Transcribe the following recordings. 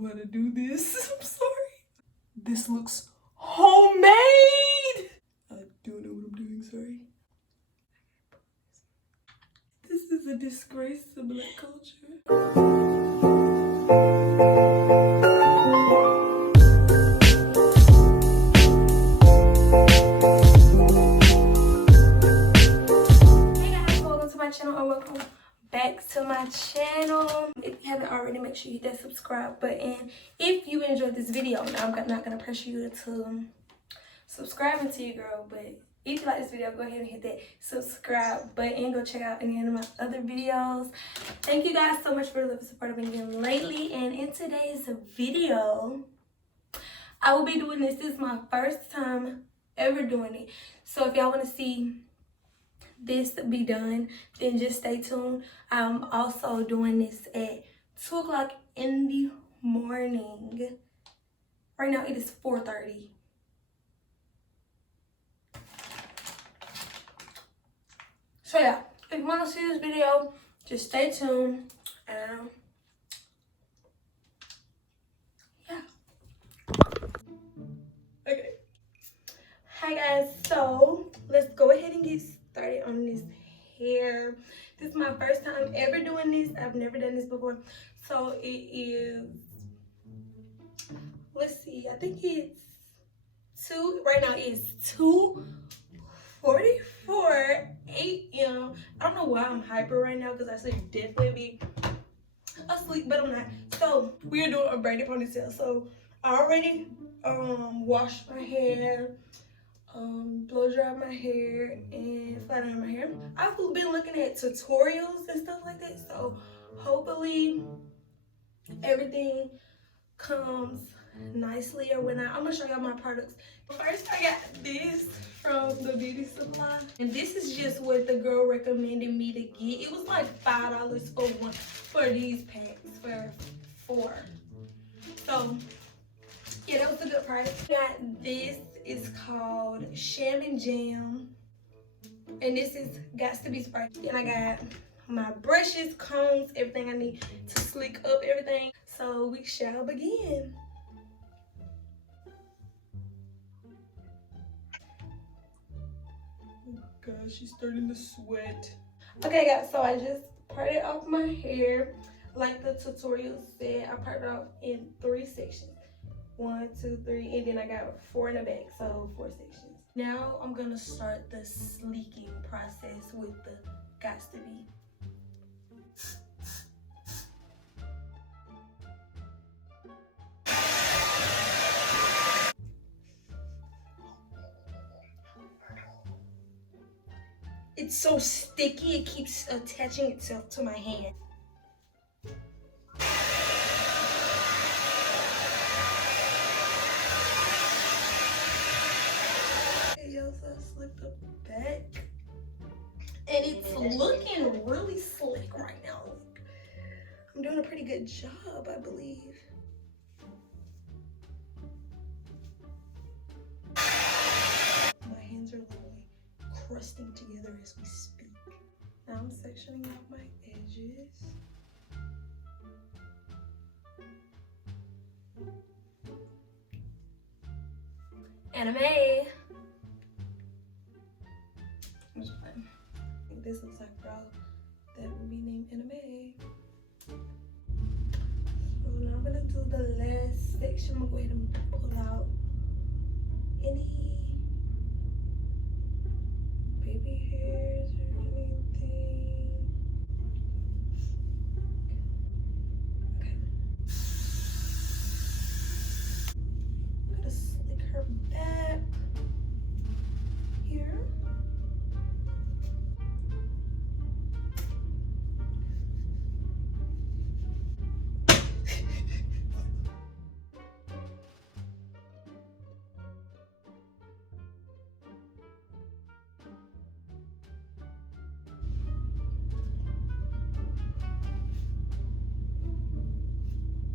know how to do this. I'm sorry. This looks homemade. I don't know what I'm doing, sorry. This is a disgrace to Black culture. Channel or welcome back to my channel. If you haven't already, make sure you hit that subscribe button. If you enjoyed this video, now I'm not gonna pressure you to subscribe until you girl, but if you like this video, go ahead and hit that subscribe button. Go check out any of my other videos. Thank you guys so much for the love and support I've been getting lately. And in today's video, I will be doing this. This is my first time ever doing it, so if y'all want to see this be done, then just stay tuned. I'm also doing this at 2 o'clock in the morning. Right now it is 4:30. So yeah, if you want to see this video, just stay tuned. Yeah. Okay. Hi guys, so let's go ahead and get started on this hair. This is my first time ever doing this. I've never done this before. So it is, let's see, I think it's right now it's 2:44 a.m. I don't know why I'm hyper right now because I should definitely be asleep, but I'm not. So we are doing a braided ponytail. So I already washed my hair, blow dry my hair, and flat iron my hair. I've been looking at tutorials and stuff like that, so hopefully everything comes nicely. Or when I'm gonna show y'all my products. First, I got this from the beauty supply, and this is just what the girl recommended me to get. It was like $5 for these packs for 4. So yeah, that was a good price. Got this. It's called Sham and Jam, and this is got to be spray. And I got my brushes, combs, everything I need to slick up everything. So we shall begin. Oh gosh, she's starting to sweat. Okay guys, so I just parted off my hair like the tutorial said. I parted off in 3 sections. 1, 2, 3, and then I got 4 in the back, so 4 sections. Now I'm gonna start the sleeking process with the Gots to Be. It's so sticky, it keeps attaching itself to my hand. So I slicked up the back, and it's looking really slick right now. I'm doing a pretty good job, I believe. My hands are literally crusting together as we speak. Now I'm sectioning out my edges. Anime. This looks like bro that would be named Anime. So now I'm gonna do the last section. I'm gonna go ahead and pull out any baby hairs or anything. Okay. I'm gonna slick her back here.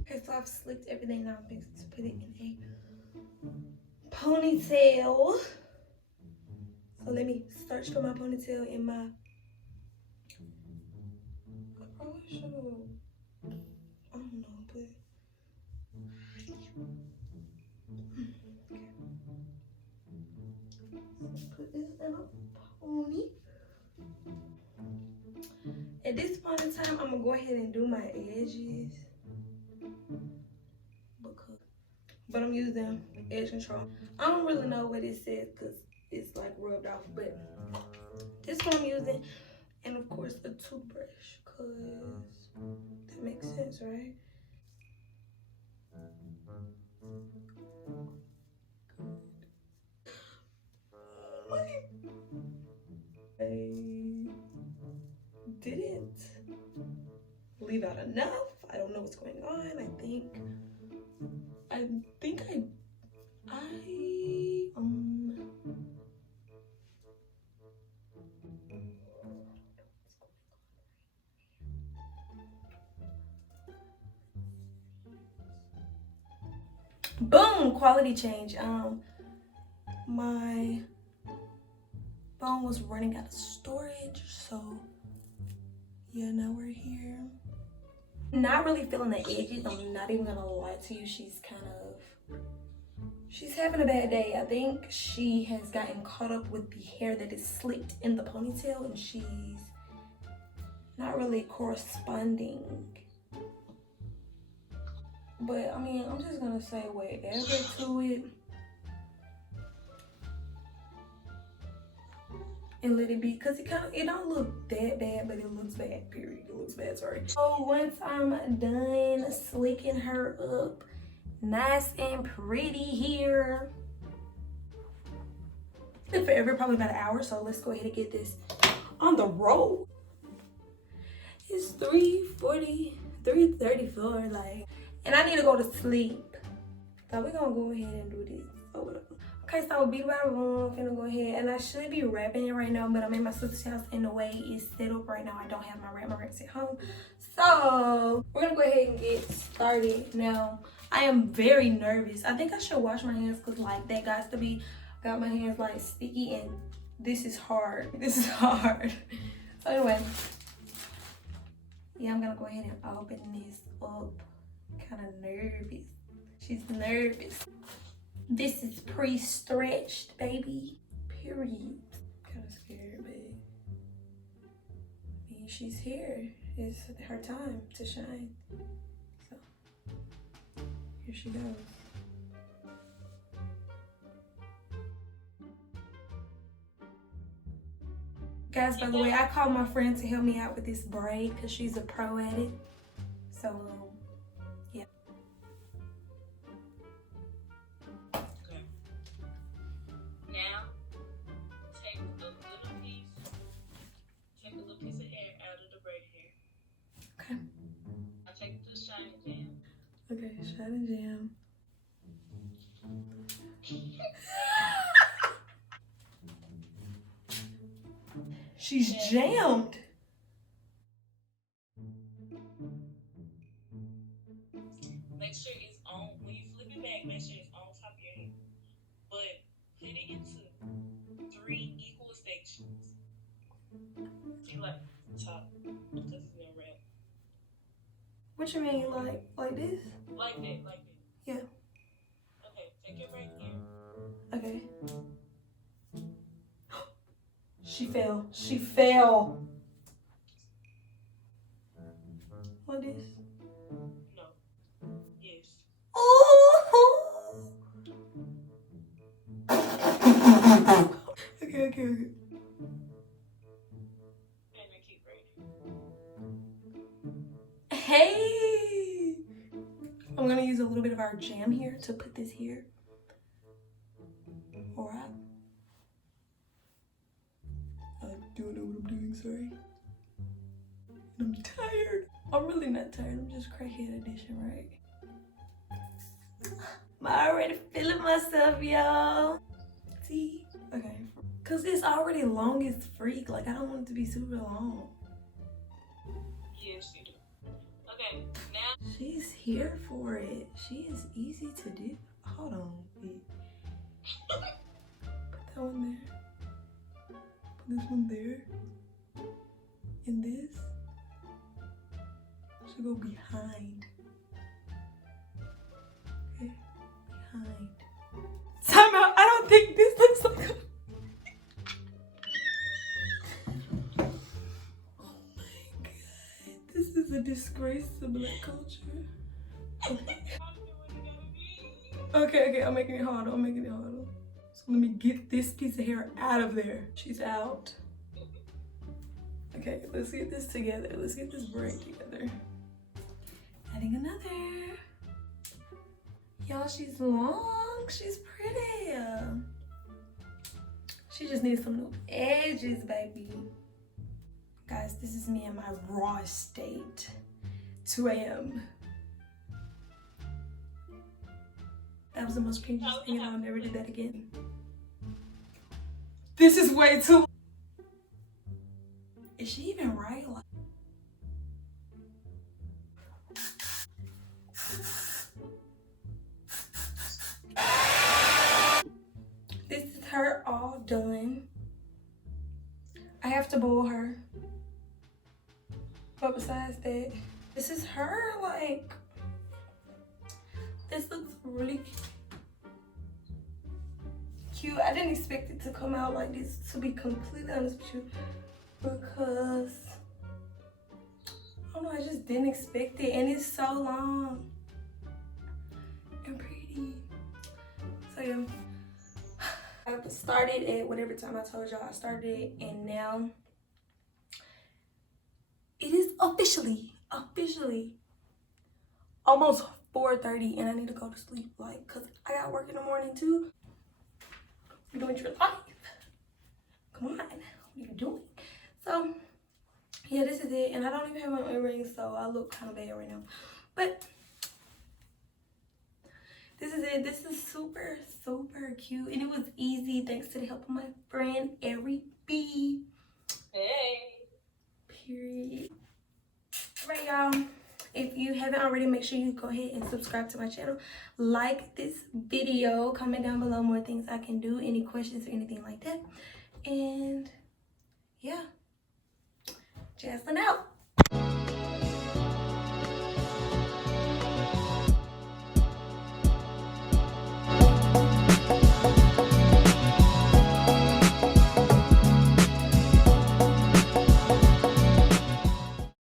Okay, so I've slicked everything now. I'm going to put it in a ponytail. So let me search for my ponytail in my... I probably should have... I don't know, but Put this in a pony. At this point in time, I'm gonna go ahead and do my edges. But I'm using edge control. I don't really know what it says because it's like rubbed off, but this one I'm using, and of course a toothbrush, cause that makes sense, right? I didn't leave out enough. I don't know what's going on. I think boom, quality change. My phone was running out of storage, so yeah, now we're here. Not really feeling the edges. I'm not even gonna lie to you. She's having a bad day. I think she has gotten caught up with the hair that is slicked in the ponytail, and she's not really corresponding. But I mean, I'm just gonna say whatever to it and let it be, because it don't look that bad, but it looks bad, period. It looks bad, sorry. So once I'm done slicking her up nice and pretty here, been forever, probably about an hour, so let's go ahead and get this on the road. It's 3:40, 3:34, like, and I need to go to sleep, so we're gonna go ahead and do this. Okay, so be right on. I'm gonna go ahead, and I should be wrapping it right now, but I'm in my sister's house and the way it's set up right now, I don't have my wraps at home. So we're gonna go ahead and get started now. I am very nervous. I think I should wash my hands because like that got my hands like sticky, and this is hard. This is hard. So anyway, yeah, I'm gonna go ahead and open this up. Kind of nervous. She's nervous. This is pre-stretched, baby. Period. Kind of scared, but I mean, she's here. It's her time to shine. So here she goes. Guys, by the way, I called my friend to help me out with this braid because she's a pro at it. So, yeah. Okay. Now, take a little piece of air out of the braid hair. Okay. Now take the shiny jam. Okay, shiny jam. She's jammed. Make sure it's on. When you flip it back, make sure it's on top of your head. But put it into 3 equal sections. See, like top, because it's gonna wrap. What you mean, like this? Like that. Yeah. Okay, take your braid here. Okay. She fell. She fell. Like this? No. Yes. Oh! Okay. And then keep braiding. Hey! I'm gonna use a little bit of our jam here to put this here. Alright. I don't know what I'm doing, sorry. I'm tired. I'm really not tired, I'm just crackhead edition, right? I'm already feeling myself, y'all. See? Okay. Cause it's already long as freak. Like, I don't want it to be super long. Yes, you do. Okay, now. She's here for it. She is easy to do. Hold on, wait. Put that one there. Put this one there. And this should go behind. Okay. behind. Time out. I don't think this looks like a... Oh my god. This is a disgrace to Black culture. Okay, I'm making it harder. So let me get this piece of hair out of there. She's out. Okay, let's get this together. Let's get this braid together. Adding another. Y'all, she's long. She's pretty. She just needs some new edges, baby. Guys, this is me in my raw state. 2 a.m. That was the most cringiest thing, and I'll never do that again. This is way too... Is she even right? Like... This is her all done. I have to bowl her. But besides that, this is her, like... This looks really cute. I didn't expect it to come out like this, to be completely honest with you, because I don't know, I just didn't expect it, and it's so long and pretty. So yeah, I started at whatever time I told y'all I started it, and now it is officially almost 4:30, and I need to go to sleep, like, cause I got work in the morning too. You're doing your life. Come on, what are you doing? So yeah, this is it, and I don't even have my earrings, so I look kind of bad right now. But this is it. This is super cute, and it was easy thanks to the help of my friend Every B. Hey. Period. All right, y'all. If you haven't already, make sure you go ahead and subscribe to my channel. Like this video. Comment down below more things I can do. Any questions or anything like that. And yeah. Jaslyn out.